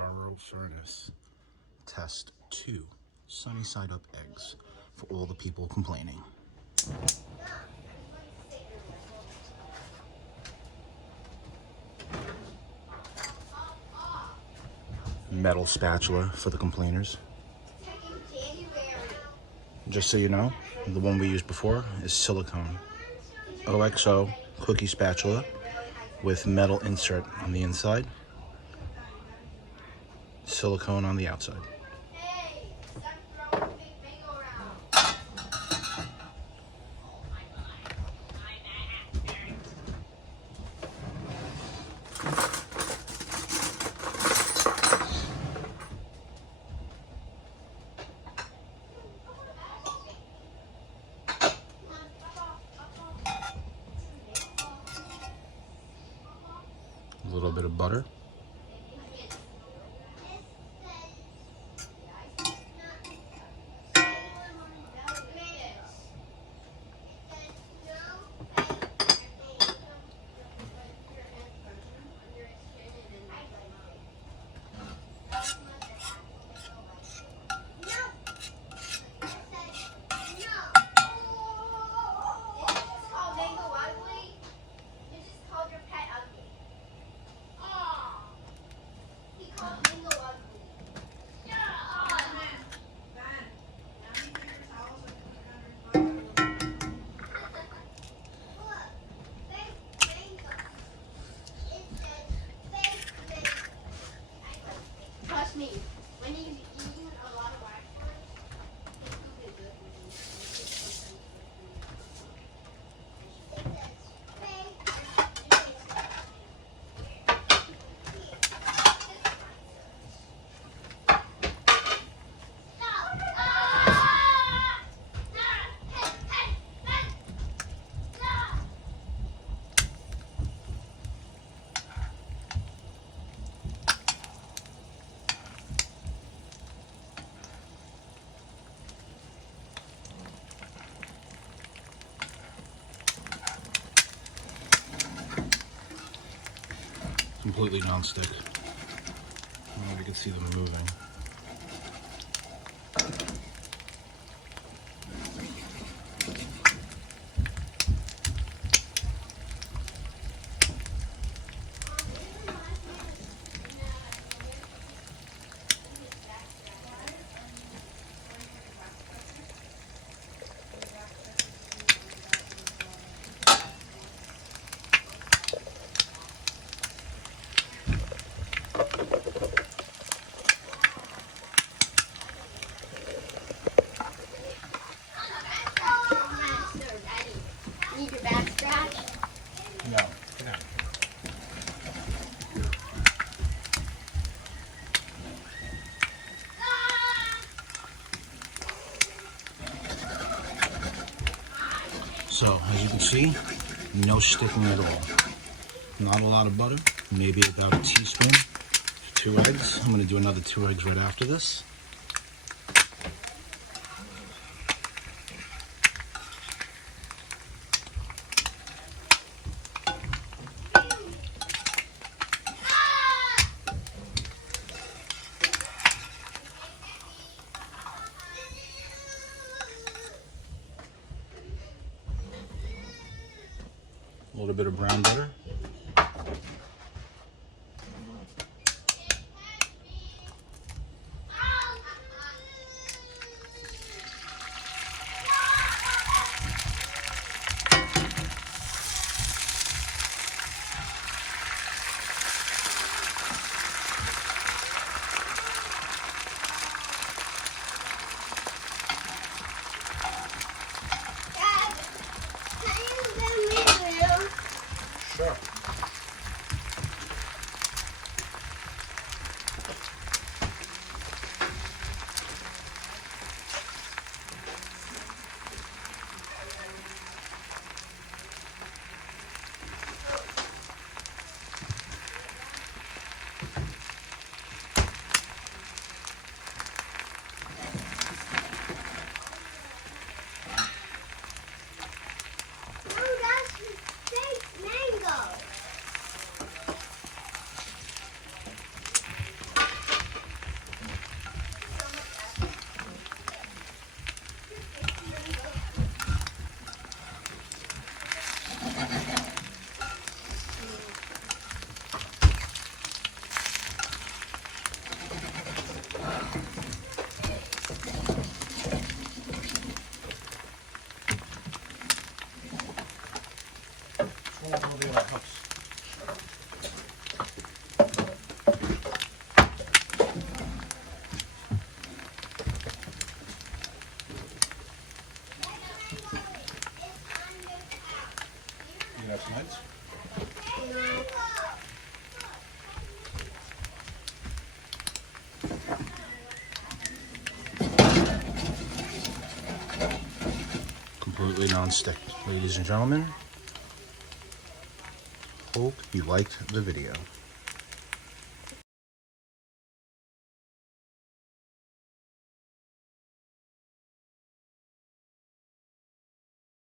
Borough Furnace. Test 2. Sunny side up eggs for all the people complaining. Metal spatula for the complainers. Just so you know, the one we used before is silicone. OXO cookie spatula with metal insert on the inside, silicone on the outside. A little bit of butter. Trust me, when you're eating a lot of wax, it's really good Completely non-stick. I don't know if you can see them moving. Need your back scratch? No, get out. So, as you can see, no sticking at all. Not a lot of butter, maybe about a teaspoon. 2 eggs. I'm going to do another 2 eggs right after this. A little bit of brown butter. Sure. Completely non-stick. Ladies and gentlemen, hope you liked the video.